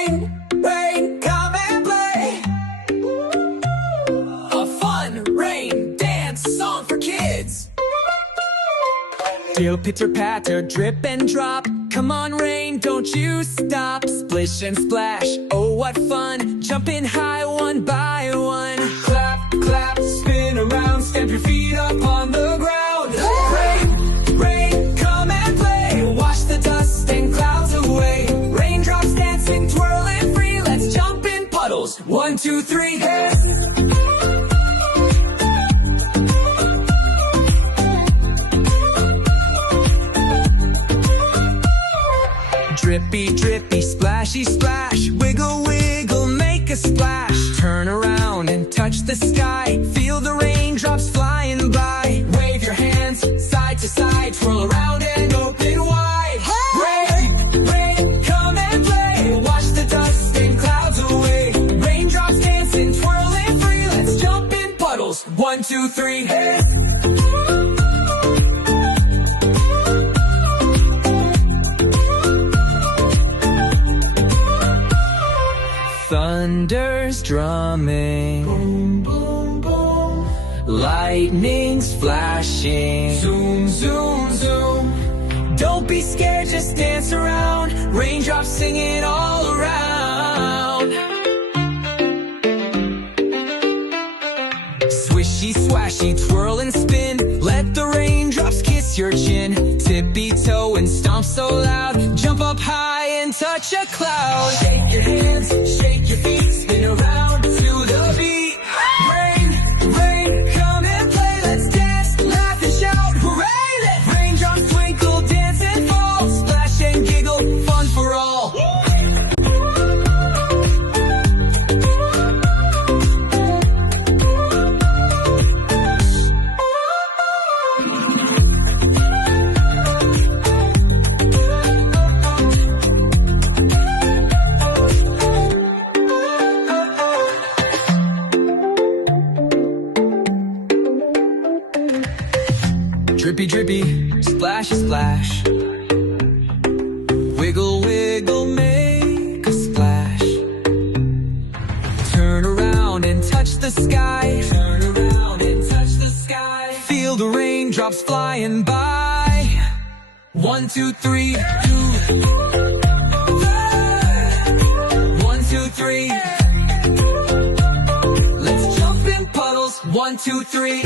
Rain, rain, come and play. A fun rain dance song for kids. Feel pitter patter, drip and drop. Come on rain, don't you stop. Splish and splash, oh what fun. Jumping high one by one. Clap, clap, spin around. Stamp your feet up on the ground. Rain, rain, come and play. Wash the dust and clouds away. Raindrops dancing, twirling free. Let's jump in puddles. 1, 2, 3, hey. Drippy, drippy, splashy, splash. Wiggle, wiggle, make a splash. Turn around and touch the sky. Feel the raindrops flying by. Wave your hands side to side. Twirl around and open wide. Rain, rain, come and play. Wash the dust and clouds away. Raindrops dancing, twirling free. Let's jump in puddles. 1, 2, 3, hey. Thunder's drumming, boom, boom, boom. Lightning's flashing, zoom, zoom, zoom. Don't be scared, just dance around. Raindrops singing all around. Swishy, swashy, twirl and spin. Let the raindrops kiss your chin. Tippy toe and stomp so loud. Jump up high and touch a cloud. Shake your hands, shake your feet, spin around to the beat. Rain, rain, come and play. Let's dance, laugh and shout, hooray! Let raindrops twinkle, dance and fall. Splash and giggle, fun for all. Drippy, drippy, splash, splash. Wiggle, wiggle, make a splash. Turn around and touch the sky. Turn around and touch the sky. Feel the raindrops flying by. 1, 2, 3, 2. 1, 2, 3. Let's jump in puddles. 1, 2, 3.